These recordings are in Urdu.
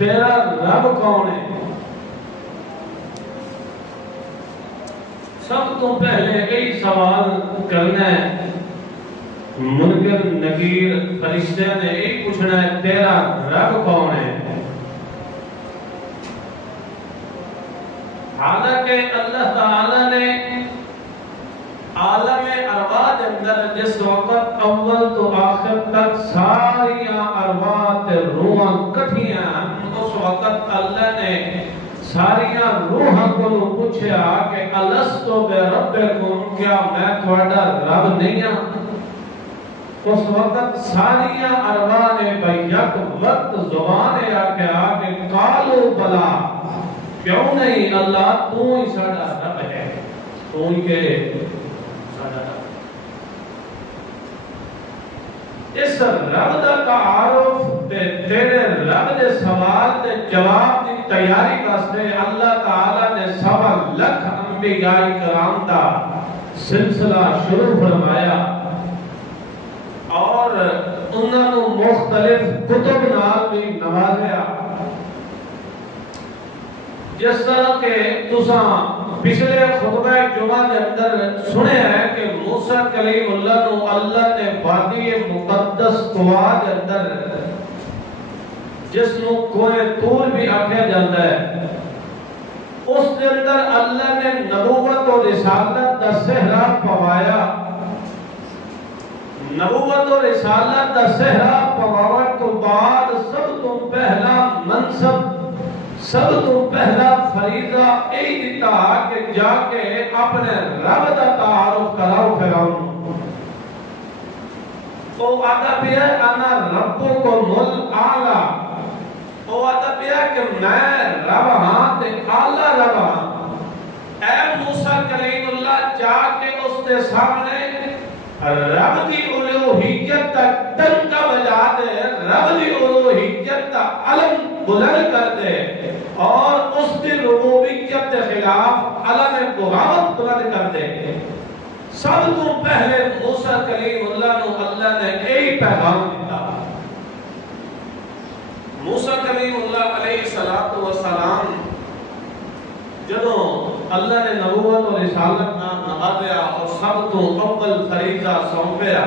تیرا رب کون ہے؟ سب تو پہلے یہی سوال کرنا ہے، منکر نکیر فرشتے نے یہی پوچھنا ہے تیرا رب کون ہے؟ حالانکہ اللہ تعالیٰ نے عالم ارواح کے اندر جس وقت اول تو آخر تک ساری ارواح تے روحاں کٹھیاں، اس وقت اللہ نے ساری روحاں کو پوچھا کہ الستو بربکم، کیا میں تھوڑا رب نہیں ہوں؟ اس وقت ساری ارواح نے بیک وقت زبان آکے قالو بلا، کیوں نہیں اللہ تو ہی ساڈا رب ہے، تو ہی کہ ساڈا رب۔ اس رب دا تعارف تیرے رب دے سوال دے جواب دی تیاری واسطے اللہ تعالیٰ نے 1.25 لاکھ انبیاء کرام دا سلسلہ شروع فرمایا اور انہوں نے مختلف کتب نال بھی نوازیا، جس طرح کہ تساں پچھلے خطبہ جمعہ کے اندر سنے ہیں کہ موسیٰ کلیم اللہ نو اللہ نے وادی مقدس طوا کے اندر جس نو کوہ طور بھی آکھیا جاتا ہے، اس کے اندر اللہ نے نبوت و رسالت دا صحرا پوایا۔ نبوت و رسالت دا صحرا پوانے تو بعد سب تو پہلا منصب، سب تو پہلا فریضہ یہی دیتا کہ جا کے اپنے رب دا تعارف کراؤ فرعون۔ او آتا پیا انا ربکم الاعلی، او آتا پیا کہ میں رب ہاں تے اعلی رب ہاں۔ اے موسیٰ کلیم اللہ جا کے اس کے سامنے رب دی الوہیت تک ڈنکا بجا دے، رب دی الوہیت کا علم بلند کر دے اور اس کی ربوبیت کے خلاف علم بغاوت بلند کر دے۔ سب تو پہلے موسیٰ کلیم اللہ نو اللہ نے یہی پیغام دیتا۔ موسیٰ کلیم اللہ علیہ السلام جدوں اللہ نے نبوت اور رسالت نوازیا اور سب تو اول فریضہ سونپیا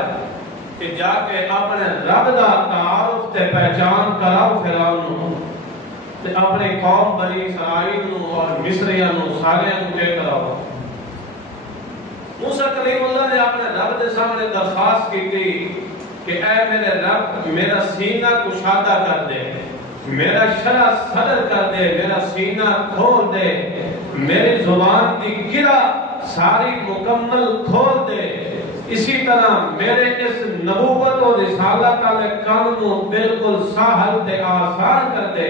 کہ جا کے اپنے رب دا تعارف تے پہچان کراؤ فرعون تے اپنے قوم بنی اسرائیل نو اور مصریاں نو سارے نو کے کراؤ۔ موسیٰ کلیم اللہ نے اپنے رب دے سامنے درخواست کی کہ اے میرے رب میرا سینہ کشادہ کر دے، میرا شرع صدر کر دے، میرا سینہ کھول دے، میری زبان کی گرہ ساری مکمل کھول دے، اسی طرح میرے اس نبوت و رسالت والے کام کو بالکل سہل تے آسان کر دے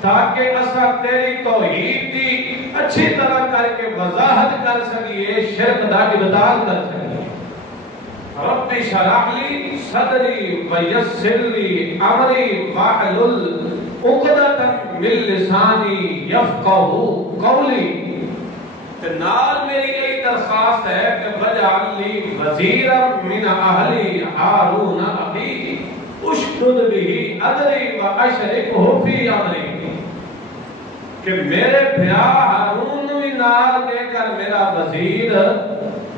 تاکہ اسا تیری توحید دی اچھی طرح کر کے وضاحت کر سکیے، شرک دا ابطال کر سکیے۔ رب اشرح لی صدری ویسر لی امری واحلل عقدۃ من لسانی یفقہوا قولی۔ نال میری ایک درخواست ہے کہ وجعل لی وزیرا من اہلی ہارون اخی اشدد بہ اذری واشرکہ فی امری، کہ میرے بھیا ہارون بھی نال دے کر میرا وزیر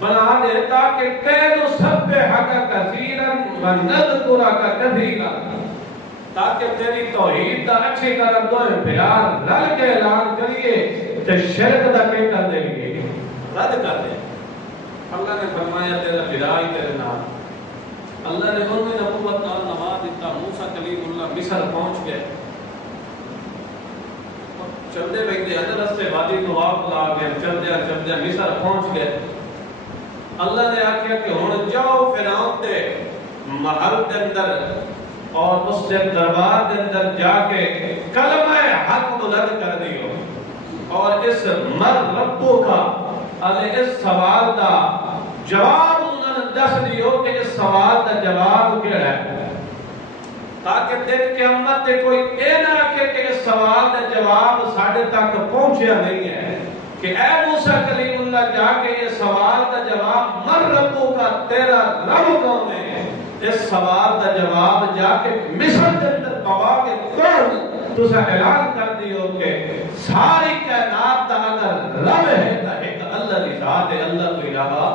بنا دے تاکہ کہہ نسبحک کثیرا ونذکرک کثیرا، تاکہ تیری توحید دا اچھی طرح دوئے پیار رل کے اعلان کریے تے شرک دا کے کر دے گی رد کر دے۔ اللہ نے فرمایا تیرا بھرائی تیرے نال۔ اللہ نے انہوں نے نبوت نال نواز دیتا۔ موسیٰ کلیم اللہ مصر پہنچ گئے، چلدے بیٹھے اندر رستے وادی طواف لا گئے، چلدے مصر پہنچ گئے۔ اللہ نے آکھیا کہ ہن جاؤ فرعون دے محل دے اندر اور اس کے دربار دے اندر جا کے کلمہ حق بلند کر دیو اور اس مر ربو کا اس سوال دا جواب انہوں نے دس دیو کہ اس سوال دا جواب کیا ہے، تاکہ دن قیامت تے کوئی اے نہ رکھے کہ اس سوال دا جواب ساڑھے تک پہنچیا نہیں ہے کہ اے موسیٰ کلیم اللہ جا کے یہ سوال دا جواب مر ربو کا تیرا رب کون ہے، اس سوال دا جواب جا کے مصر کے اندر گوا کے کون تسا اعلان کر دیو کہ ساری کائنات دا اگر رب ہے تا ایک اللہ دی ذات ہے، اللہ تو علاوہ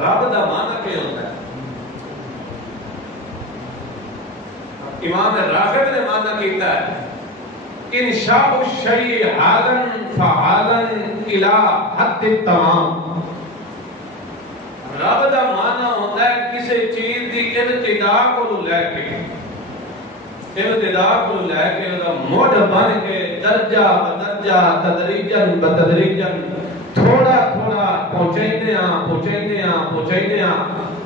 رب دا معنی کیا ہوتا ہے؟ امام راغب نے معنی کیتا ہے انشاء الشیء حالا فعالا الى حد التمام۔ رب دا معنی ہوتا ہے کسی چیز دی ابتدا کو لے کے موڑ بن کے درجہ بدرجہ تدریجن بتدریجن تھوڑا تھوڑا پہنچائیں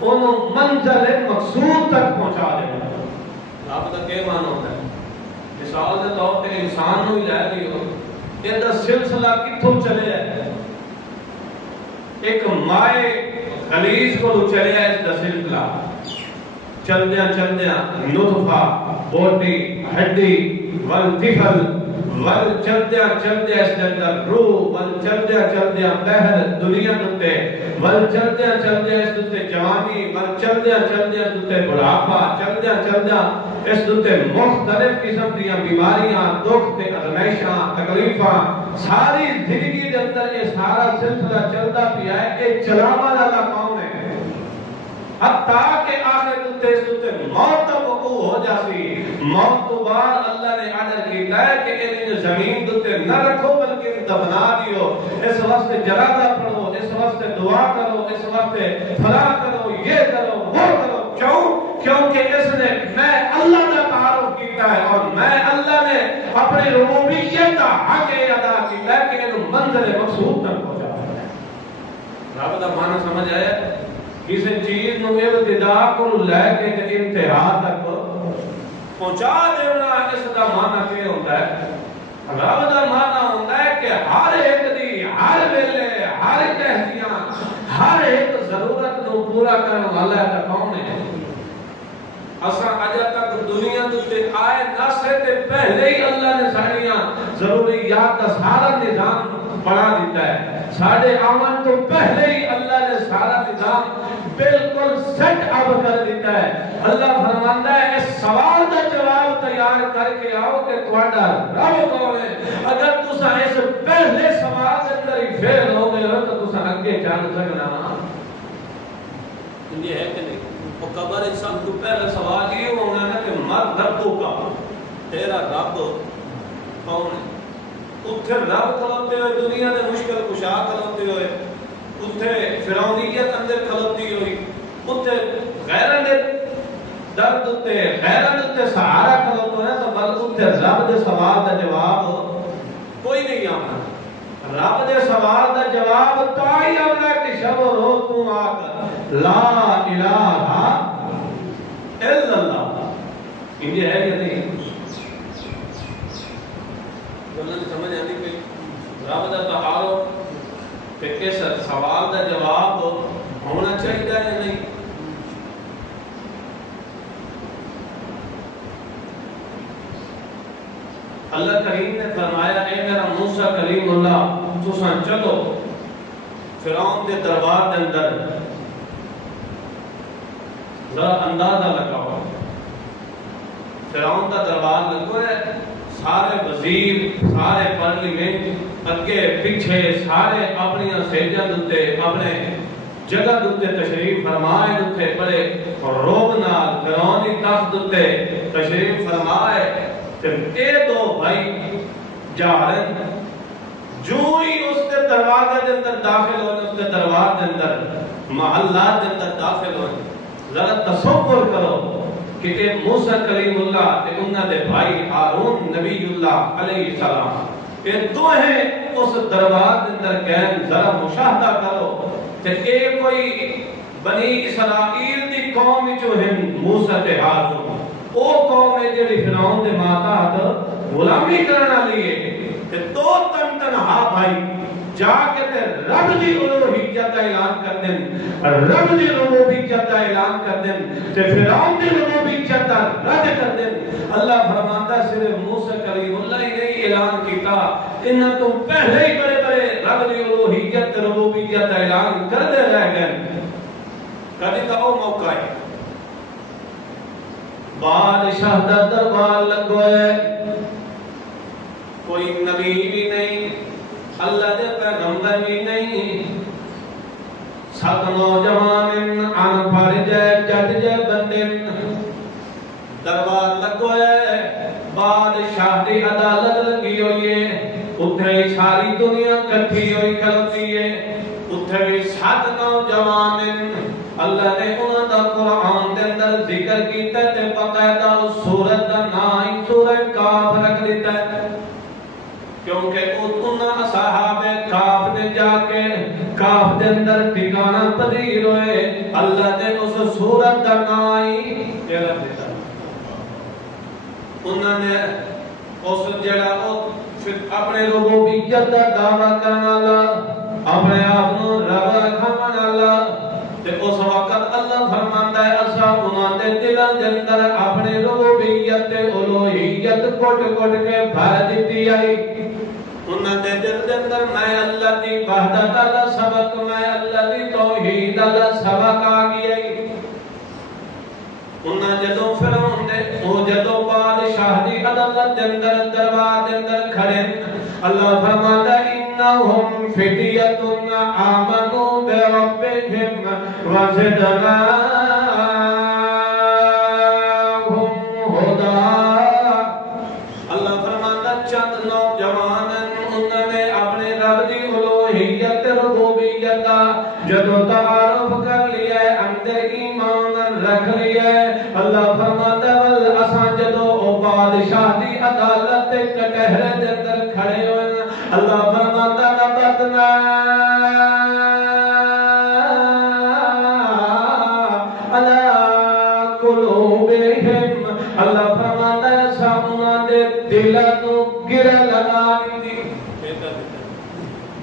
انہوں منزل مقصود تک پہنچا دیں۔ رب دا کیا معنی ہوتا ہے؟ مثال دے طور پہ انسان نو ہی لے لیو، یہ دا سلسلہ کتھوں چلے ہے؟ ایک مائے خلیج کو چلے ہے اس دا سلسلہ، چلدیاں نطفہ بوٹی ہڈی والطفل ول چلدیاں اس کے اندر روح ول چلدیاں بہر دنیا دتے ول چلدیاں اس دتے جوانی ول چلدیاں اس دتے بڑھاپا چلدیاں اس دتے مختلف قسم دی بیماریاں دکھ تے ازمائشاں تکلیفاں ساری زندگی دے اندر یہ سارا سلسلہ چلدا پیا ہے کہ چلاون والا کون ہے؟ حتیٰ کہ آخر دتے موت وقوع ہو جاسی، موت تو بعد اللہ نے عدل کیتا ہے کہ انہیں زمین دتے نہ رکھو بلکہ دفنا دیو، اس واسطے جنازہ پڑھو، اس واسطے دعا کرو، اس واسطے فلاں کرو، یہ کرو وہ کرو، کیونکہ اس نے میں اللہ کا تعارف کیتا ہے اور میں اللہ نے اپنی ربوبیت کا حق ادا کیتا ہے کہ انہیں منزل مقصود تک پہنچا ہے۔ رب دا معنی سمجھ آیا؟ کسی چیز نو ابتدا کو لے کے انتہا تک پہنچا دینا، اس کا معنی کیا ہوتا ہے؟ رب دا معنی ہوتا ہے کہ ہر ایک دی ہر ویلے ہر کہتیاں ہر ایک ضرورت نو پورا کرنے والا ہے کون ہے؟ اساں اجا تک دنیا تے آئے نہ سے تے پہلے ہی اللہ نے ساڑیاں ضروریات کا سارا نظام بڑھا دیتا ہے، ساڑھے آمن تو پہلے ہی اللہ نے سارا نظام بالکل سیٹ اپ کر دیتا ہے۔ اللہ فرماتا ہے اس سوال کا جواب تیار کر کے آؤ کہ تہاڈا رب کون ہے۔ اگر تساں اس پہلے سوال کے اندر ہی فیل ہو گئے ہو تو تساں اگے چل سکنا یہ ہے کہ نہیں؟ وہ قبر انسان کو پہلا سوال یہ ہونا ہے کہ من ربو کا، تیرا رب کون ہے؟ اتھے رب کھلوتے ہوئے دنیا دے مشکل کشا کھلوتے ہوئے، اتھے فرعونیت اندر کھلوتی ہوئی، اتھے غیرن دے درد اتھے غیرن اتھے سہارا کھلوتے ہیں تو بل اتھے رب دے سوال دا جواب کوئی نہیں آنا۔ رب دے سوال دا جواب تائی آنا کہ شب و روز تم آکر لا الہ الا اللہ، انجھے ہے یا نہیں؟ اللہ نے سمجھ آنی پہ رب دا تعارف کہ اس سوال دا جواب ہونا چاہیے یا نہیں؟ اللہ کریم نے فرمایا اے میرا موسیٰ کلیم اللہ تساں چلو فرعون دے دربار دے اندر، ذرا اندازہ لگاؤ فرعون دا دربار لگو ہے، سارے وزیر سارے پارلیمنٹ اگے پیچھے سارے اپنی سیجاں دتے اپنے جگہ دتے تشریف فرمائے دتے بڑے روب نال فرعونی تخت دتے تشریف فرمائے تے اے دو بھائی جا رہے جو ہی اس کے دروازے کے اندر داخل ہونے، اس کے دروازے کے اندر محلات کے اندر داخل ہونے، ذرا تصور کرو کہ اے موسیٰ کلیم اللہ تے انہاں دے بھائی ہارون نبی اللہ علیہ السلام اے دوہیں اس دربار کے اندر گئے، ذرا مشاہدہ کرو تے اے کوئی بنی اسرائیل دی قوم جو ہیں موسیٰ تے ہارون، او قوم ہے جڑی فرعون دے ماتحت غلامی کرنا لیے تے دو تنہا بھائی جا کے تے رب دی الوہیت کا اعلان کر دیں، رب دی ربوبیت کا اعلان کر دیں تے فرعون دی ربوبیت کا رد کر دیں۔ اللہ فرماتا صرف موسیٰ کلیم اللہ ہی نہیں اعلان کیتا، انہاں تو پہلے ہی بڑے بڑے رب دی الوہیت ربوبیت کا اعلان کر دے رہ گئے۔ کبھی کا وہ موقع ہے بادشاہ دا دربار لگو ہے، کوئی نبی بھی نہیں، اللہ دے پیغمبر بھی نہیں، سب نوجوان ان پڑھ جائے جٹ جائے بندے، دربار لگو ہے، بادشاہ دی عدالت لگی ہوئی ہے، اتھے ساری دنیا کٹھی ہوئی کھلوتی ہے، اتھے بھی 7 نوجوان اللہ نے انہاں دا قرآن دے اندر ذکر کیتا تے باقاعدہ اس سورت دا نام سورہ کاف رکھ دیتا ہے، کیونکہ انہاں اصحاب کاف نے جا کے کاف دے اندر ٹھکانہ پذیر ہوئے، اللہ نے اس سورت دا نام رکھ دیتا ہے۔ انہوں نے اس جڑا اپنے ربوبیت دا دعویٰ کرنے والا، اپنے آپ کو رب رکھنے والا، تے اس وقت اللہ فرماندا ہے اساں انہاں دے دلاں دے اندر اپنے ربوبیت تے الوہیت کوٹ کوٹ کے بھر دتی آئی، انہاں دے دل دے اندر میں اللہ دی وحدت دا سبق، میں اللہ دی توحید دا سبق آ گئی، انہاں جدوں فرعون دے او جدوں بادشاہ دی عدالت دے اندر دربار دے اندر کھڑے، اللہ فرماتا ہے انہم فتیۃ آمنوا بربہم وزدناہم ہدی، اللہ فرماتا چند نوجوان انہوں نے اپنے رب دی الوہیت ربوبیت جدوں تعارف کر لیا ہے، اندر ایمان رکھ لیا ہے، اللہ فرماتا ہے اساں جدوں او بادشاہ دی عدالت تے کٹہرے دے اندر کھڑے ہوئے، اللہ فرماتا ہے ربنا علی قلوبہم، اللہ فرماتا ہے سامنا دے دلاں نوں گرہ لگا دی،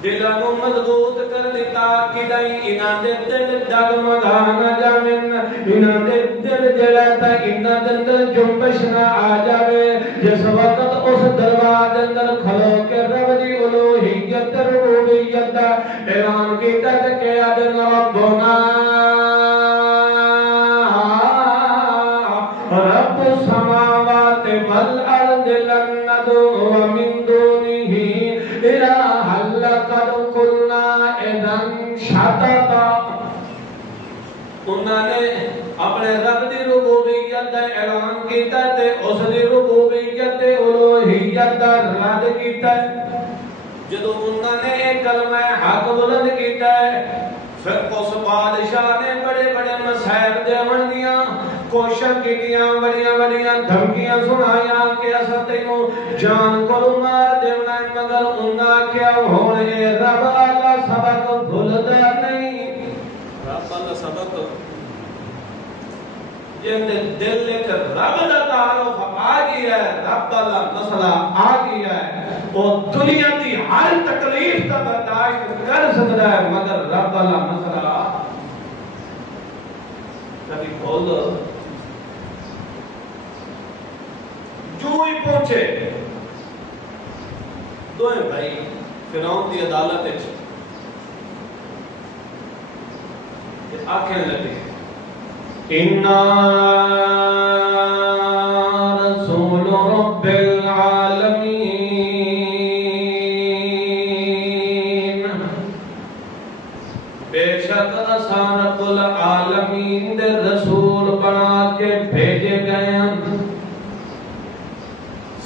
دلاں نوں مضبوط کر دیتا کہ انہاں دے دل ڈگمگا نہ جاویں، انہاں دے دل جڑا تا انہاں دے اندر جنبش نہ آ جاوے، جس وقت اس دربار دے اندر کھلو کے رب دی الوہیت ربوبیت دا اعلان کیتا تے کہا ربنا رب السماوات والارض لن ندعو من دونه الہا لقد قلنا اذا شططا، انہوں نے اپنے رب دی ربوبیت دا اعلان کیتا تے اس دی ربوبیت تے الوہیت دا رد کیتا ہے، جدو انہوں نے ایک کلمہ حق بلند کیتا ہے، پھر اس بادشاہ نے بڑے بڑے مسائب دیون دیاں کوشش کیتیاں، بڑیاں بڑیاں دھمکیاں سنائیاں کہ اساں تینوں جان کو مار دینا، مگر انہاں کیا ہون اے رب اللہ سبق بھولدا نہیں، رب اللہ سبق جن دل ایک رب دا تعارف آ گیا ہے، رب اللہ مسئلہ آ گیا ہے، وہ دنیا کی ہر تکلیف کا برداشت کر سکتا ہے، مگر رب اللہ مسئلہ کبھی بول دو جو ہی پہنچے دوئے بھائی فرعون دی عدالت آنکھیں لگے اِنَّا رَسُولُ رَبِّ الْعَالَمِينَ، بے شک اساں رب العالمین دے رسول بنا کے بھیجے گئے ہیں،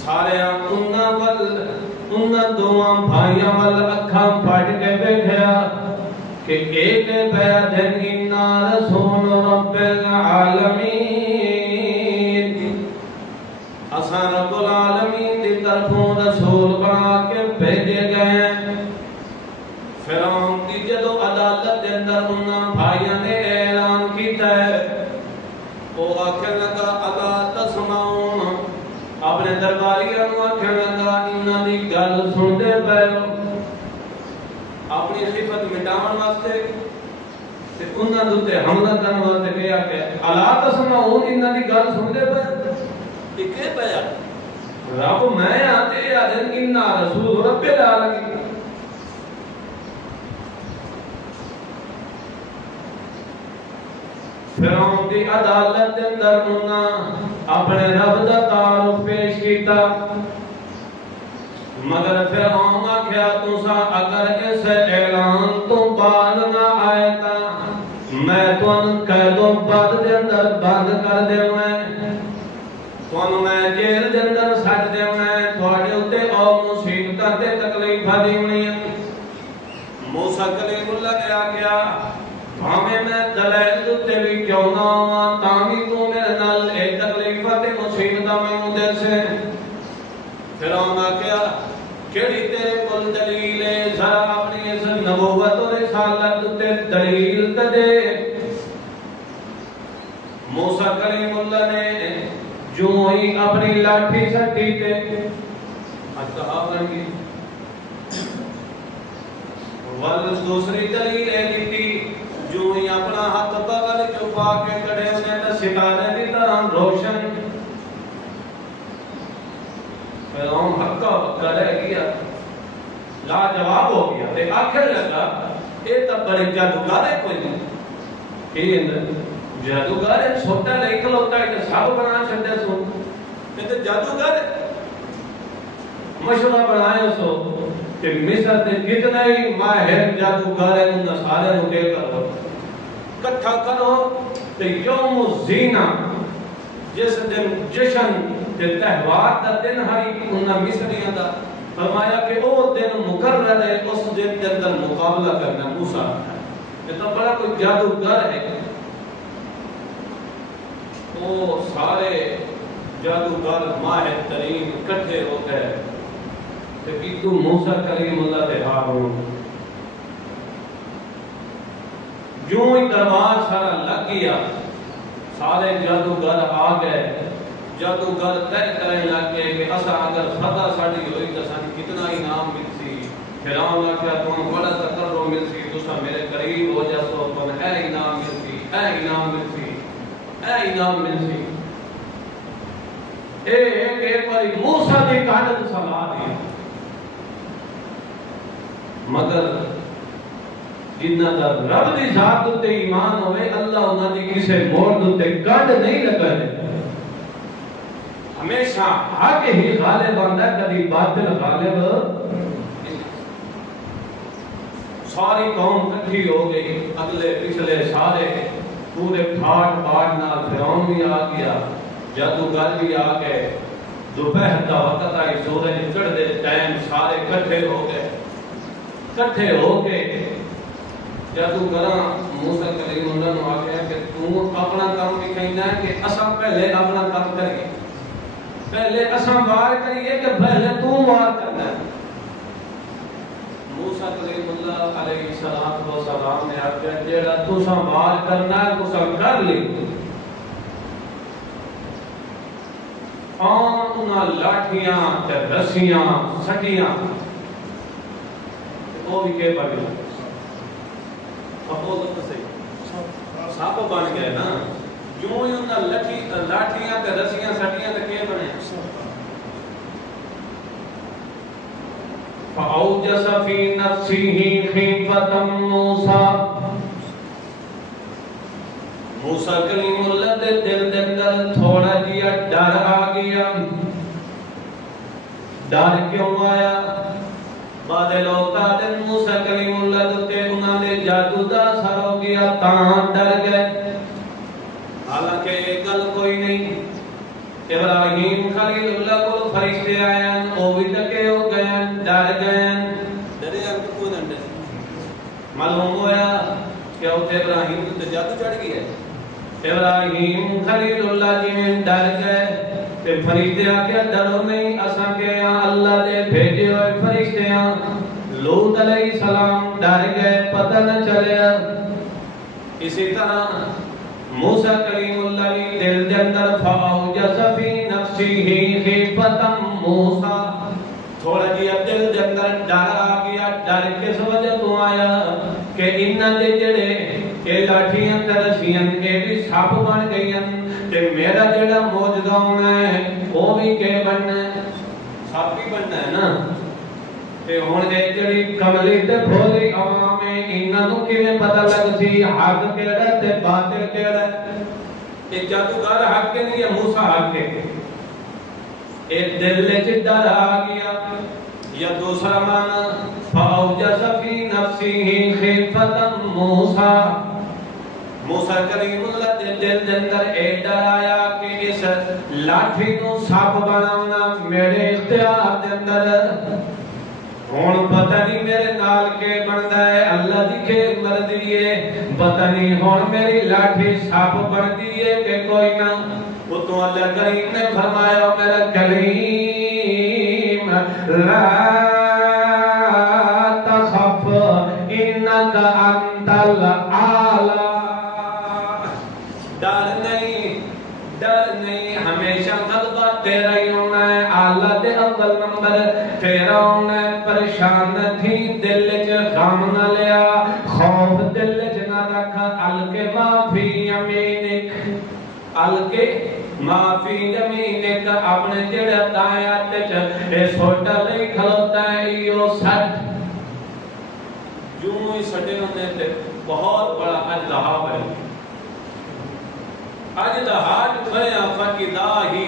سارے انہاں دوواں بھائیاں وال اکھاں پھٹ کے بیٹھیا کہ ایک بیعت اِنَّا رَسُولُ رَبِّ الْعَالَمِينَ، اساں رب العالمین دی طرفوں رسول بنا کے بھیجے گئے ہیں۔ فرعون دی جدو عدالت دے اندر انہاں بھائیاں نے اعلان کیتا ہے، وہ آکھن لگا الا تسمعون، اپنے درباریاں نوں آکھن لگا انہاں دی گل سنتے پئے ہو، اپنی صفت مٹاون واسطے تے انہاں دے تے حملہ کرن واسطے کہیا کہ الا تسمعون، انہاں دی گل سنتے پئے تے کہ پیا رب میں آتے آدن انہا رسول رب العالمین، فرعون دی عدالت دے اندر انہاں اپنے رب دا تعارف پیش کیتا مگر فرعون آکھیا تساں اگر اس اعلان تو بعد نہ آئے تا میں تن قید و بند دے اندر بند کر دیواں تن میں جیل دے اندر سٹ دیواں تواڈے اوتے او مصیبتاں تے تکلیفاں دیونیاں موسیٰ کلیم اللہ نے آکھیا بھاویں میں دلائل تے بھی کیوں نہ ہواں تاں تو میرے نال اے تکلیفاں تے مصیبتاں مینوں دے سے فرعون آکھیا کیڑی تیرے کول دلیل ہے ذرا اپنی اس نبوت اور رسالت تے دلیل تے دے موسیٰ کلیم اللہ نے جو ہی اپنی لاٹھی سٹی تے کہا بنگی ول دوسری دلیل ہے کہ جو ہی اپنا ہاتھ بغل چھپا کے کھڑے ہونے تے ستارے کی طرح روشن فرعون ہکا بکا رہ گیا لاجواب ہو گیا تے آخر لگا یہ تو بڑے جادوگر ہے کوئی نہیں یہ جادوگر ہے چھوٹا لے کھلوتا ہے کہ سب بنا چھڈے سو یہ تو جادوگر مشورہ بنائے سو کہ مصر تے کتنا ہی ماہر جادوگر ہے ان سارے نو دے کرو اکٹھا کرو تے یوم الزینہ جس دن جشن تے تہوار دا دن ہے انہاں مصریاں دا فرمایا کہ وہ دن مقرر ہے اس دن کے اندر مقابلہ کرنا موسیٰ یہ تو بڑا کوئی جادوگر ہے وہ سارے جادوگر ماہر ترین اکٹھے ہو گئے کہ تو موسیٰ کلیم اللہ تے ہارون جو ہی دربار سارا لگ گیا سارے جادوگر آ گئے جادوگر طے کرنے لگ گئے کہ اسا اگر فتح ساڈی ہوئی تو سان کتنا انعام ملسی فرعون نے کہا تم بڑا تقرر ملسی تسا میرے قریب ہو جاسو تم اے انعام ملسی اے انعام ملسی اے انعام ملسی ایک باری موسیٰ دی کہانی سنا دی مگر جنہ دا رب دی ذات تے ایمان ہوئے اللہ انہاں دی کسے موڑ تے گڈ نہیں لگا دے ہمیشہ حق ہی غالب آندا ہے کبھی باطل غالب ساری قوم اکٹھی ہو گئی اگلے پچھلے سارے پورے پھاٹ پھاٹ نال فرعون بھی آ گیا جادوگر بھی آ گئے دوپہر دا وقت آئی سورج چڑھدے ٹائم سارے اکٹھے ہو گئے کٹھے ہو کے جادوگراں موسیٰ کلیم اللہ نے آکھیا کہ تو اپنا کام بھی کہنا ہے کہ اساں پہلے اپنا کام کریے پہلے اساں وار کریے کہ پہلے تو وار کرنا ہے موسیٰ کلیم اللہ علیہ السلام نے آکھیا جیڑا تساں وار کرنا ہے تساں کر لی انہاں لاٹھیاں تے رسیاں سٹیاں وہ بھی کہ بن گیا اپوزٹ صحیح ساپ بن گئے نا یوں ہی انہاں لاٹھیاں تے رسیاں سٹیاں تے کہ بنے فأوجس في نفسه خيفة موسى موسیٰ کلیم اللہ دے دل دے اندر تھوڑا جیا ڈر آ گیا ڈر کیوں آیا بعد لوگ دن موسیٰ کلیم اللہ دے انہاں دے جادو دا اثر ہو گیا تاں ڈر گئے حالانکہ گل کوئی نہیں ابراہیم خلیل اللہ کو فرشتے آئے وہ بھی ڈکے ہو گئے ڈر گئے ڈرے آپ کو کون ڈر معلوم ہوا کہ اتنے ابراہیم کو جادو چڑھ گیا ابراہیم خلیل اللہ جی میں ڈر گئے کہ فرشتے آکے ڈرو نہیں اساں کہ اللہ دے بھیجے ہوئے فرشتے لوط علیہ السلام ڈر گئے پتہ نہ چلیا اسی طرح موسیٰ کلیم اللہ کی دل دے اندر فاوجس فی نفسہ خیفۃ موسیٰ تھوڑا جیا دل دے اندر ڈر آ گیا ڈر کس وجہ تو آیا کہ انہاں دے جڑے اے لاٹھیاں تے رسیاں اے بھی سپ بن گئیاں تے میرا جڑا معجزہ ہونا ہے وہ بھی کہ بننا ہے سپ ہی بننا ہے نا تے ہن اے جڑی کملی تے بھولی عوام ہے انہاں نوں کیویں پتہ لگ سی حق کیڑا تے باطل کیڑا؟ اے جادوگر حق کے نہیں یا موسیٰ حق کے؟ اے دل وچ ڈر آ گیا یا دوسرا معنی فاوجس فی نفسہ خیفۃ موسیٰ، موسیٰ کلیم اللہ دے دل دے اندر اے ڈر آیا کہ اس لاٹھی کو سپ بنانا میرے اختیار دے اندر، ہن پتہ نہیں میرے نال کے بندا ہے اللہ دی کے مرضی ہے، پتہ نہیں ہن میری لاٹھی سپ بندی ہے کہ کوئی نہ۔ تو اللہ کریم نے فرمایا میرا کریم لا تخف انک انت الاعلی، ڈر نہیں ہمیشہ غلبہ تیرا ہی ہونا ہے، اعلیٰ دے اول نمبر تیرا ہونا ہے۔ پریشان نہ تھی دل وچ غم نہ لیا، خوف دل وچ نہ رکھ، القی ما فی یمینک، القی ما فی یمینک، اپنے جڑا دائیں ہاتھ وچ اے سوٹا لئی کھلوتا ہے ایو سٹ، یوں ہی سٹے ہونے تے بہت بڑا اجدہا ہے، اجدہا کھڑیا فقدا ہی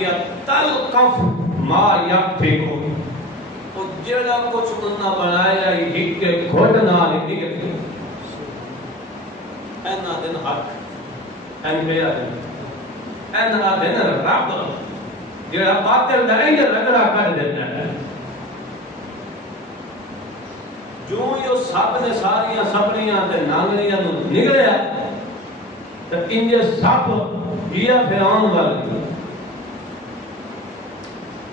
تلقف ما یکفکو، وہ جڑا کچھ انہاں بنایا ہی کے گھٹ نال ہی نکل اینا دن حق این بیا دن اینا دن رب جڑا باطل دا اینج رگڑا کر دیتا ہے، جو یہ سب نے ساریاں سپنیاں تے نانگریاں نو نگلیا تو انجے سپ یا فرعون والی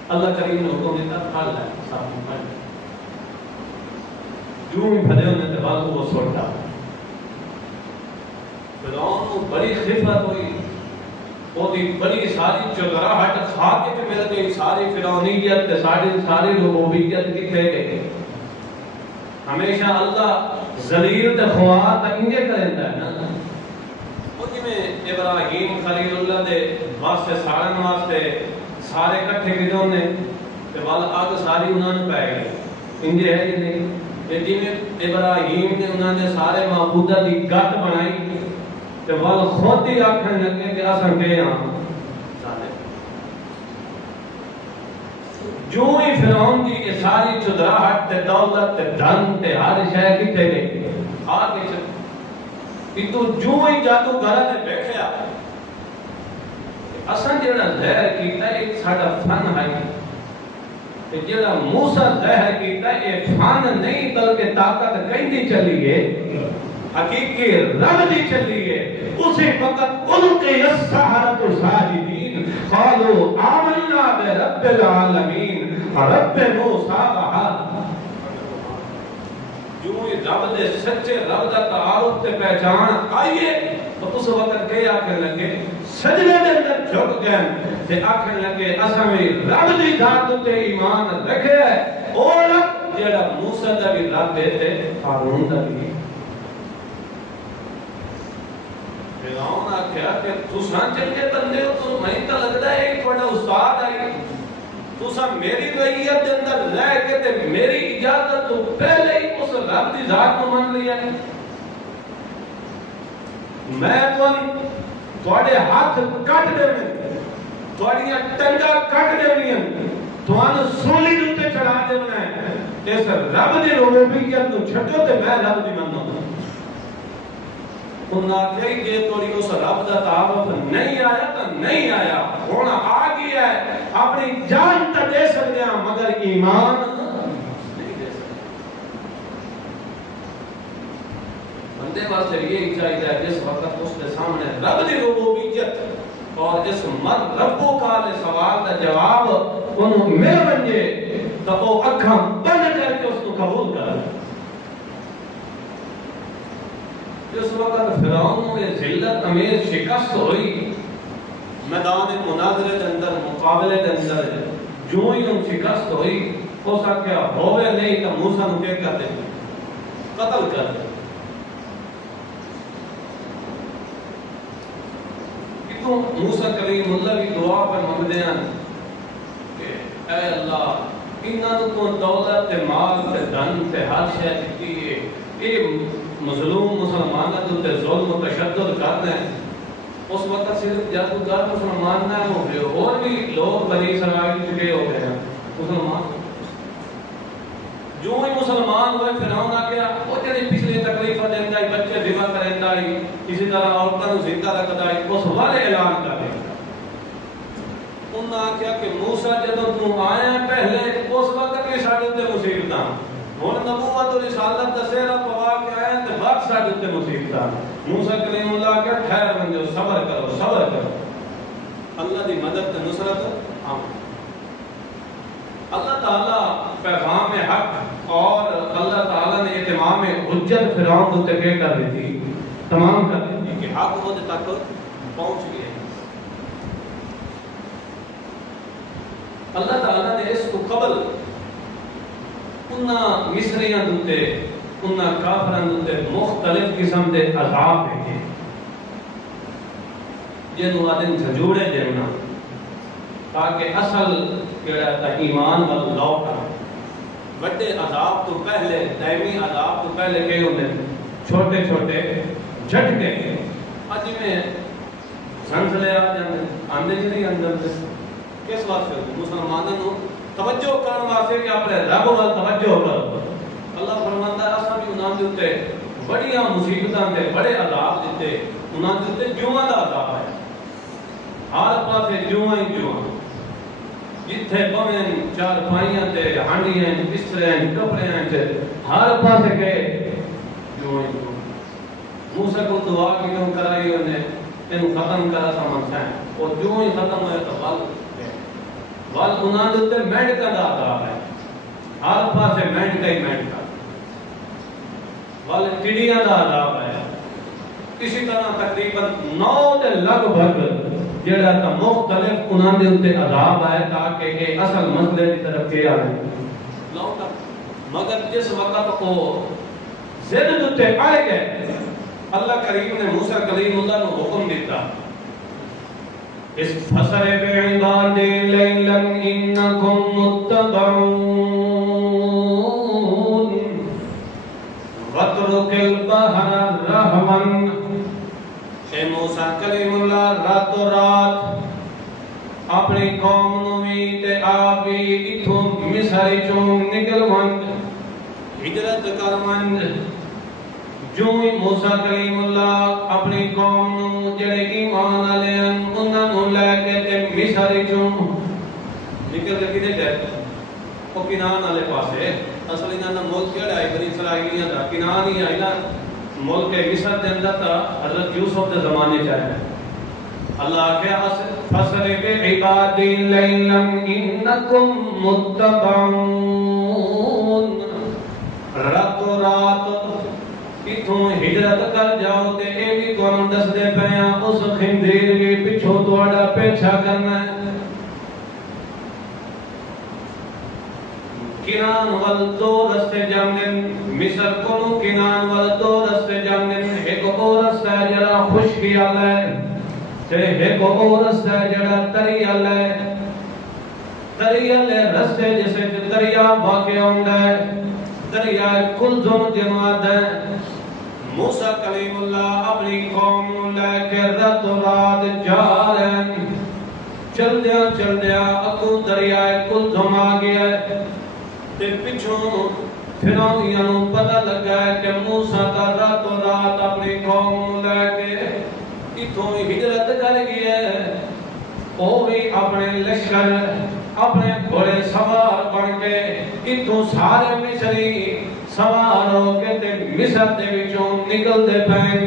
اللہ کریم نے حکم دیتا پھڑ لے سب کو پھڑ لے، جو ہی پھڑے انہیں تے بعد وہ سوٹا، فرعون کو بڑی خفت ہوئی، وہ دی بڑی ساری چگراہٹ کھا کے پہ مل گئی، ساری فرعونیت تے ساری ربوبیت کتنے گئے۔ ہمیشہ اللہ ذلیل تے خوار تا انجے کرتا ہے نا، وہ جی میں ابراہیم خلیل اللہ دے واسطے سارن واسطے سارے کٹھے کیوں نے تے وال آگ ساری انہاں نے پے گئی، انجے ہے جی نہیں تے جی میں ابراہیم نے انہاں نے سارے معبودہ دی گٹ بنائی تے وال خود ہی آکھنے لگے کہ اساں کے ہاں، جو ہی فرعون دی ساری چدراہٹ تے دولت تے دھن تے ہر شے کتے گئی آگے چل کہ تو جو ہی جادوگر نے بیٹھیا اساں جڑا زہر کیتا ایک ساڈا فن ہے تے جڑا موسیٰ زہر کیتا اے فن نہیں بلکہ طاقت کہیں چلی ہے، حقیقی رب دی چلی ہے، اسی وقت القی السحرۃ ساجدین قالوا آمنا برب العالمین رب موسیٰ وہارون، جو ہی رب دے سچے رب دا تعارف تے پہچان آئیے تو اس وقت کہے آکھنے لگے سجدے دے اندر جھک گئے تے آکھنے لگے اساں بھی رب دی ذات تے ایمان رکھے ہے، اور رب جڑا موسیٰ دا بھی رب تے ہارون دا بھی۔ فرعون آکھیا کہ تساں چنگے بندے ہو، تو میں تے لگدا ہے کہ تہاڈا استاد ہے، تساں میری رعیت دے اندر رہ کے تے میری اجازت تو پہلے ہی اس رب دی ذات کو مان لیا ہے، میں تواڈے ہاتھ کٹ دیویں، تواڈیاں ٹنگاں کٹ دیویں، تانوں سولی دے تے چڑھا دیویں، اس رب دی ربوبیت نو چھڈو تے میں رب دی منوں۔ انہاں کہی جے توڑی اس رب دا تعارف نہیں آیا تو نہیں آیا، ہن آ گیا ہے، اپنی جان تے دے سکتے ہیں مگر ایمان نہیں دے سکتے۔ بندے واسطے یہ چاہیے ہے جس وقت اس کے سامنے رب دی ربوبیت اور اس من ربو کا لے سوال دا جواب انہوں میں بنجے تو وہ اکھاں بند کر کے اس کو قبول کر۔ جس وقت فرعون میں ذلت امیر شکست ہوئی میدان مناظرے کے اندر مقابلے کے اندر جو ہی ان شکست ہوئی ہو سکیا ہوئے نہیں تو موسیٰ نو کیا کر دے قتل کر دے۔ تو موسیٰ کلیم اللہ کی دعا پر مانگتے ہیں کہ اے اللہ انہاں کو دولت تے مال تے دھن تے ہر شے دتی ہے، یہ مظلوم مسلماناں تے ظلم و تشدد کرتے ہیں۔ اس وقت صرف جادوگر مسلمان نہ ہو گئے، اور بھی لوگ بنی اسرائیل چکے ہو گئے ہیں مسلمان۔ جو ہی مسلمان ہوئے فرعون آ گیا، وہ جڑی پچھلی تکلیف دیندا ہے، بچے ذبح کریندا ہے، اسی طرح عورتوں کو زندہ رکھدا ہے، اس والے اعلان کر دے۔ انہاں آخیا کہ موسیٰ جدوں تو آیا پہلے اس وقت بھی ساڈے تے مصیبتاں، ہن نبوت و رسالت دا سہرا پوا کے آیا تے بعد ساڈے تے مصیبتاں۔ موسیٰ کلیم اللہ کہ ٹھہر بنجو، صبر کرو صبر کرو، اللہ دی مدد تے نصرت آ۔ اللہ تعالیٰ پیغام حق اور اللہ تعالیٰ نے اتمام حجت فرعون تے کے کر دیتی، تمام کر دیتی کہ حق وہ تک پہنچ گئے۔ اللہ تعالیٰ نے اس کو قبل انہاں مصریاں دوتے، انہاں کافراں دوتے مختلف قسم دے عذاب بھیجے، جنہوں آدم جھجوڑے دینا تاکہ اصل کیڑا تا ایمان وال لوٹا۔ بڑے عذاب تو پہلے، دائمی عذاب تو پہلے کہے ہوندے چھوٹے چھوٹے جھٹکے، اج میں زلزلے آ جاندے، آندے نہیں اندر سے کس واسطے؟ مسلمانوں کو توجہ کرنے واسطے کہ اپنے رب وال توجہ کرو۔ اللہ فرماندا ہے اساں بھی انہاں دے اوتے بڑیاں مصیبتاں تے بڑے عذاب دتے، انہاں دے اوتے جوواں دا عذاب ہے، ہر پاسے جوواں ہی جوواں، جتھے بویں چار پائیاں تے ہانڈیاں بسترے کپڑے تے ہر پاسے گئے جوواں ہی جوواں۔ موسیٰ کو دعا کیوں کرائی انہیں تینوں ختم کرا سمجھا ہے، اور جو ہی ختم ہوئے تو وال انہاں دے مینڈکا دا عذاب ہے، ہر پاسے مینڈکا ہی مینڈکا، وال ٹڈیاں دا عذاب ہے۔ اسی طرح تقریباً 9 دے لگ بھگ جڑا تا مختلف انہاں دے اوتے عذاب ہے تاکہ کہ اصل مسئلے کی طرف کے آئے لوٹا۔ مگر جس وقت کو زد تے آئے گئے، اللہ کریم نے موسیٰ کلیم اللہ کو حکم دیتا، اس فسر بعبادی لیلا انکم متبعون واترک البحر رہوا۔ اے موسیٰ کلیم اللہ رات و رات اپنی قوم نوی تے آپ بھی اتھوں مصر چون نکل وند، ہجرت کر وند۔ جو ہی موسیٰ کلیم اللہ اپنی قوم نو جڑے ایمان والے ہیں انہاں نو لے کے تے مصر چوں نکل کے کدے گئے؟ او کنعان والے پاسے۔ اصل انہاں دا ملک کیڑا ہے؟ بنی اسرائیلیاں دا کنعان ہی ہے نا، ملک مصر دے اندر تا حضرت یوسف دے زمانے چ ہے۔ اللہ کہا فسر بعبادی لیلا انکم متبعون، رات و رات اتھوں ہجرت کر جاؤ تے اے بھی کون دس دے پیاں اس خنزیر بھی پچھو توڑا پیچھا کرنا ہے۔ کنان وال 2 رستے جاندن، مصر کو کنان وال 2 رستے جاندن، ایک اور رستہ ہے جڑا خشکی والا ہے تے ایک اور رستہ ہے جڑا تری والا ہے۔ تری والے رستے جسے دریا واقع ہوندا ہے، دریا کلثم جماعت ہے۔ موسیٰ کلیم اللہ اپنی قوم نو لے کے رات و رات جا رہے ہیں، چل دیا اگوں دریائے کلثم آ گیا ہے تے پچھوں فرعونیاں نو پتہ لگا ہے کہ موسیٰ کا رات و رات اپنی قوم نو لے کے اتھوں ہجرت کر گیا ہے۔ وہ بھی اپنے لشکر اپنے گھوڑے سوار بن کے اتھوں سارے مصری سوار ہو کے تے مصر دے وچوں نکل دے پین۔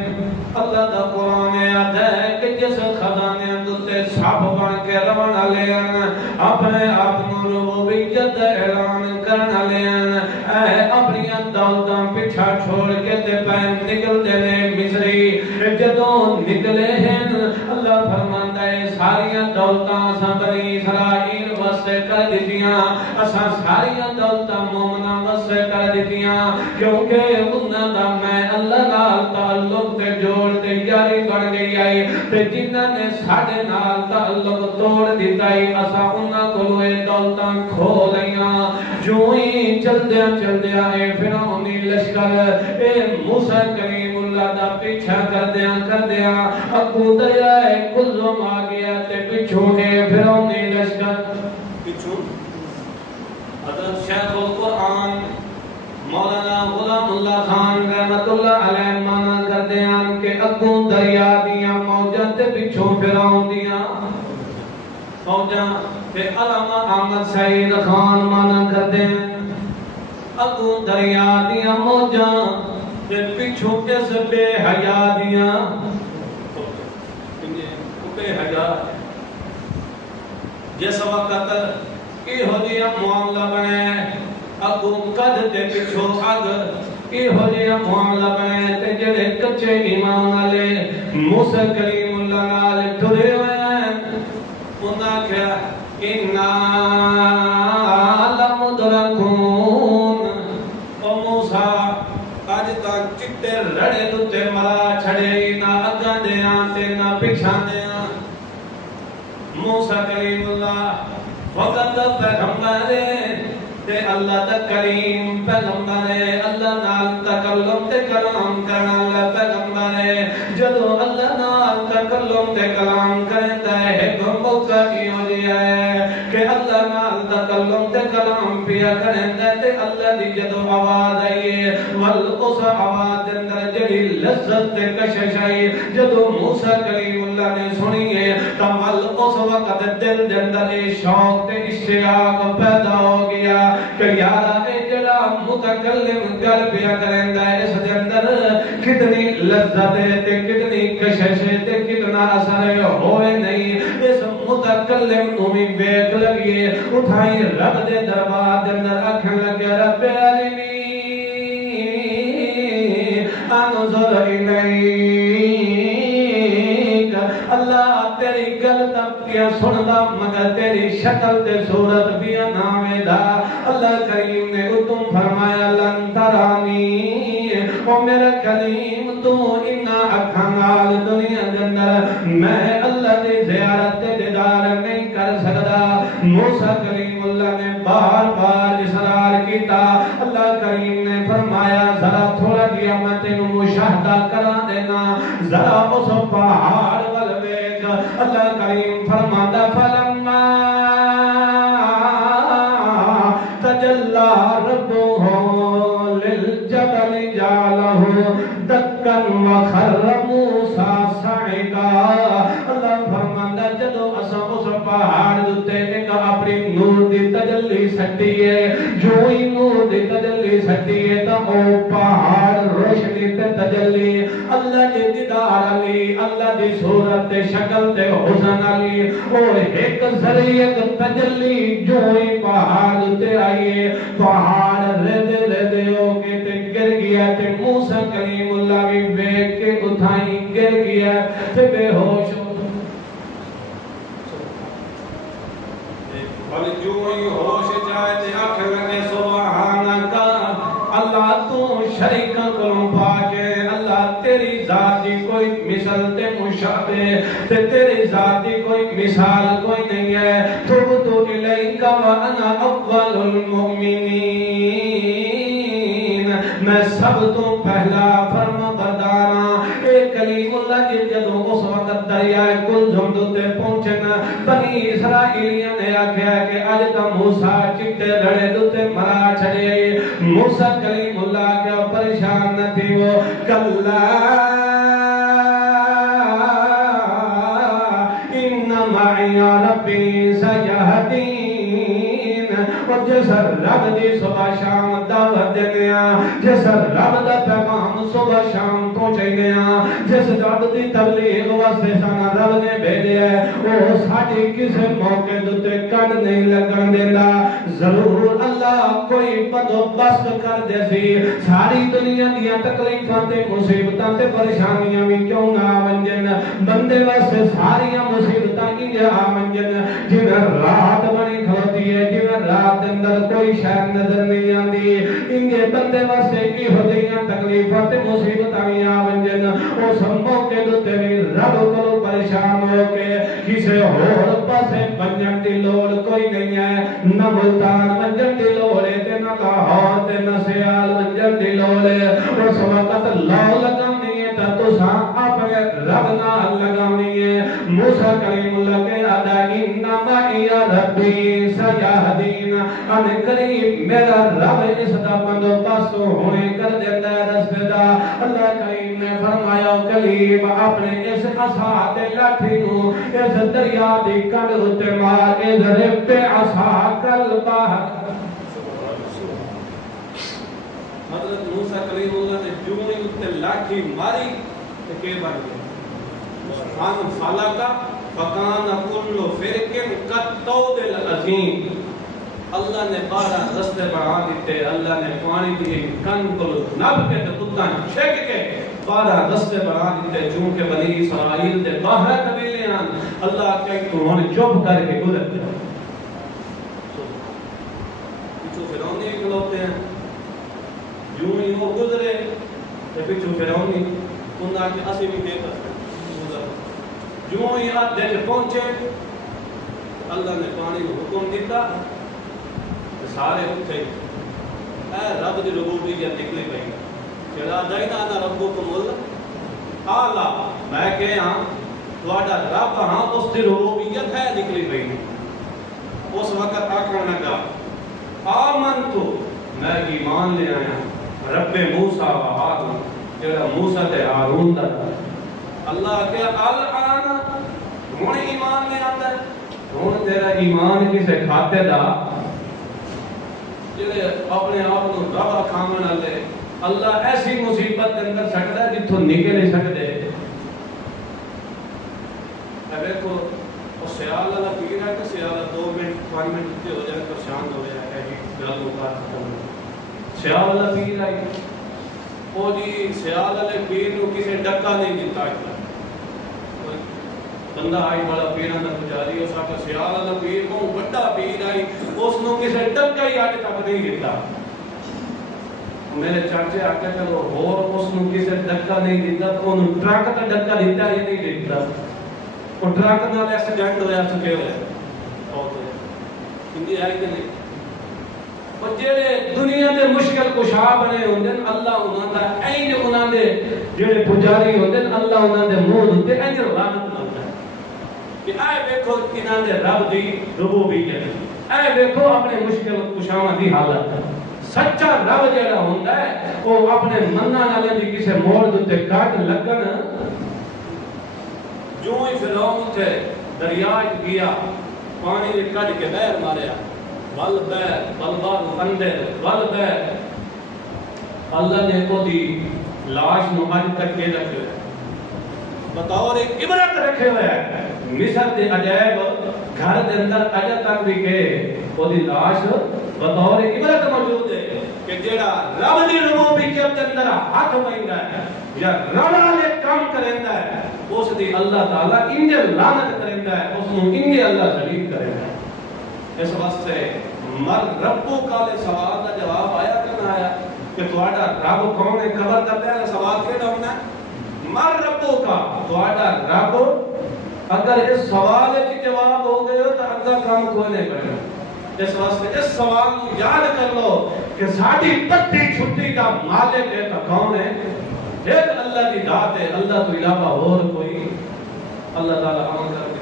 اللہ دا قرآن آتا ہے کہ جس خزانے اندر سب بن کے رون والے ہیں، اپنے آپ نو ربوبیت اعلان کرن والے ہیں، اے اپنی دولتاں پیچھا چھوڑ کے تے پین نکل دے نے مصری۔ جدوں نکلے ہیں اللہ فرماندا ہے ساریاں دولتاں بنی اسرائیل واسطے کر دیتیاں اساں ساریاں دولتاں مومناں واسطے کر دیتیاں کیونکہ انہاں دا میں اللہ نال تعلق تے جوڑ تے یاری بن گئی آئی تے جنہاں نے ساڈے نال تعلق توڑ دیتا ہے اساں انہاں کولوں اے دولتاں کھو لیاں جو ہی چلدیاں اے فرعونی لشکر اے موسیٰ کریم اللہ دا پیچھا کردیاں اگوں دریائے کلزم آ گیا تے پچھوں اے فرعونی لشکر پچھوں حضرت شیخ القرآن مولانا غلام اللہ خان رحمت اللہ علیہ مانا کردیاں کہ اگوں دریا دیاں موجاں تے پچھوں فرعون دیاں موجاں تے علامہ احمد سعید خان مانا کردیاں اگوں دریا دیاں موجاں تے پچھوں کس بے حیا دیاں بے حیا جس وقت یہ ہو جیا معاملہ بنے اگوں قد تے پچھوں اگ یہ ہو جیا معاملہ بنے تے جڑے کچے ایمان والے موسیٰ کریم اللہ نال ٹرے ہوئے ہیں انہاں کہا اِنَّا لَمُدْرَكُونَ او موسیٰ آج تک چٹے رڑے دوتے مرا چھڑے نہ اگاں دیاں تے نہ پچھاں دیاں موسیٰ کریم اللہ وقت پیغمبر تے اللہ دا کریم پیغمبر اللہ نال تکلم تے کلام کرنا اللہ پیغمبر جدو اللہ نال تکلم تے کلام کرتا ہے ایک موقع کی ہو جیا ہے کہ اللہ نال تکلم تے کلام پیا کرتا ہے تے اللہ دی جدو آواز آئیے ول اس آواز دے اندر جڑی لذت تے کشش آئی جدو موسیٰ کریم اللہ نے سنیے تو ول اس وقت دل دے اندر شوق تے اشتیاق پیدا ہو گیا کہ یارا اے جڑا متکلم کر پیا کرندا ہے اس دے اندر کتنی لذت ہے تے کتنی کشش ہے تے کتنا اثر ہوئے نہیں اس متکلم نو بھی ویکھ لگیے اٹھائی رب دے دربار دے اندر آکھن لگے رب العالمین انظر الیک اللہ تیری گل تک کیا سندا مگر تیری شکل تے صورت بھی نہ ویدا اللہ کریم نے اتم فرمایا لن ترانی او میرا کریم تو انہا اکھاں نال دنیا دے اندر میں اللہ دی زیارت تے دیدار نہیں کر سکدا موسیٰ کریم اللہ نے بار بار اصرار کیتا اللہ کریم نے فرمایا ذرا تھوڑا جیا میں تینوں مشاہدہ کرا دینا ذرا اس پہاڑ ول ویکھ اللہ کریم فرماتا فلما تجلى ربه للجبل جعله دكا وخر موسى صعقا اللہ فرماندا جدو اساں اس پہاڑ تے ایک اپنی نور دی تجلی سٹی ہے جو ہی نور دی تجلی سٹی ہے تا او پہاڑ روشنی تے تجلی اللہ دی دیدار علی اللہ دی صورت تے شکل تے حسن علی او ایک ذریعہ تجلی جو ہی پہاڑ تے آئیے پہاڑ ردے ہو کے تے گر گیا تے موسیٰ کریم اللہ بھی بیٹھ کے اٹھائی گر گیا تے بے ہوش اور جو ہی ہوش جائے تے آنکھ لگے سبحانک اللہ تو شریکاں کو پاکے اللہ تیری ذات دی کوئی مثل تے مشابہ تے تیری ذات دی کوئی مثال کوئی نہیں ہے توبتو الیک وانا اول المؤمنین میں سب تو پہلا فرما برداراں اے کلیم اللہ کی جدو اس وقت دریائے کلزم تے پہنچنا بنی اسرائیلیاں نے آکھیا کہ اج تا موسیٰ چٹے رڑے تے مرا چھڑے موسیٰ کلیم اللہ کے پریشان نہ تھی وہ کلا ان معی ربی سیہدین اور جس رب دی صبح شام دعوت دینے جس رب دا پیغام صبح شام پہنچے جس رب دی تبلیغ واسطے سانا رب نے بھیجے ہے وہ ساڑی کسے موقع دوتے کڑ نہیں لگن دینا ضرور اللہ کوئی بندوبست کر دے سی ساری دنیا دیا تکلیفاں تے مصیبتاں تے پریشانیاں بھی کیوں نہ آمنجن بندے واسطے ساریاں مصیبتاں کی جا آمنجن جن رات بنی کھلوتی اندر کوئی شے نظر نہیں آندی انگے بندے واسطے کی ہوندیاں تکلیفاں تے مصیبتاں وی آوندن اس موقع تے وی رب کولوں پریشان ہو کے کسے ہور پاسے بنجن دی لوڑ کوئی نہیں ہے نہ ملتان بنجن دی لوڑ ہے تے نہ لاہور تے نہ سیال بنجن دی لوڑ ہے اس وقت لاؤ لگانی ہے تا تساں اپنے رب نال لگانی ہے موسیٰ کلیم اللہ کے ادا انما یا ربی سیہدین ان قریب میرا رب اس دا بندوبست ہونے کر دیتا ہے رستے دا اللہ کریم نے فرمایا کلیم اپنے اس عصا تے لاٹھی نو اس دریا دی کنڈ اتے مار اضرب بعصاک البحر حضرت موسیٰ کلیم اللہ نے جو ہی اتے لاٹھی ماری تو کہ بن گیا سبحان فلکا فکان کل فرقن کالطود العظیم اللہ نے 12 رستے بنا دیتے اللہ نے پانی دی کن کو نب کے کتا چھک کے 12 رستے بنا دیتے چونکہ بنی اسرائیل دے باہر قبیلے ہیں اللہ کہ انہوں نے چپ کر کے گزر دیا پیچھو فرعون ہی کھلوتے ہیں یوں ہی وہ گزرے پیچھو فرعون ہی انہاں کہ اسی بھی دیکھا جو ہی آت دے پہنچے اللہ نے پانی کو حکم دیتا سارے اٹھے اے رب دی ربوبیت نکلی پئی چلا دائنا انا ربکم اللہ اعلی میں کہ ہاں تہاڈا رب ہاں اس دی ربوبیت ہے نکلی پئی اس وقت آکھن لگا آمنتو میں ایمان لے آیا رب موسیٰ و ہارون جڑا موسیٰ تے ہارون دا اللہ کے الان ہن ایمان لے آتا ہے ہن تیرا ایمان کسے کھاتے دا جڑے اپنے آپ کو رب کھاون والے اللہ ایسی مصیبت کے اندر سکتا ہے جتھوں نکل نہیں سکتے اب دیکھو وہ سیال والا پیر ہے کہ سیال 2 منٹ 5 منٹ ہو جائے پریشان ہو جائے ایسی گل مکار ختم سیال والا پیر ہے وہ جی سیال والے پیر کو کسی ڈکا نہیں دیتا بندہ آئی بڑا پیران دا پجاری اس آکا سیال والا پیر کو بڑا پیر آئی اس نو کسی ڈکا ہی آج تک نہیں دیتا میرے چاچے آکے چلو اور اس نو کسی ڈکا نہیں دیتا تو انہوں ٹرک کا ڈکا دیتا ہی نہیں دیتا وہ ٹرک نال ایکسیڈنٹ ہویا چکے ہوئے ہندی آئی کہ نہیں اور جڑے دنیا دے مشکل کشا بنے ہوندے اللہ انہاں دا اینج انہاں دے جڑے پجاری ہوندے اللہ انہاں دے منہ تے اینج لعنت لاتا ہے کہ اے دیکھو انہاں دے رب دی ربوبیت اے دیکھو اپنے مشکل کشاواں دی حالت سچا رب جڑا ہوندا ہے وہ اپنے منن والے دی کسے موڑ تے کٹ لگن جو ہی فرعون تے دریا وچ گیا پانی دے کڈ کے باہر ماریا ول بیر بلبار اندر ول بیر اللہ نے کو دی لاش نو اج تک کے رکھے ہوئے بطور ایک عبرت رکھے ہوئے ہیں مصر دے عجائب گھر دے اندر اج تک بھی کہ وہ دی لاش بطور عبرت موجود ہے کہ جیڑا رب دی ربوبیت دے اندر ہاتھ پیندا ہے یا رب والے کام کریندا ہے اس دی اللہ تعالی انج لعنت کریندا ہے اس نو انج اللہ ذلیل کریندا ہے اس واسطے مر ربو کالے سوال کا جواب آیا کہ نہ آیا کہ تہاڈا رب کون ہے قبر دا پہلا سوال کیڑا ہونا ہے مر ربو کا تہاڈا رب اگر اس سوال کے جواب ہو گئے تو اگلا کام کوئی نہیں کرے گا اس واسطے اس سوال کو یاد کر لو کہ ساڈی پٹی چھٹی کا مالک ہے تو کون ہے ایک اللہ کی ذات ہے اللہ تو علاوہ اور کوئی اللہ تعالی عمل کر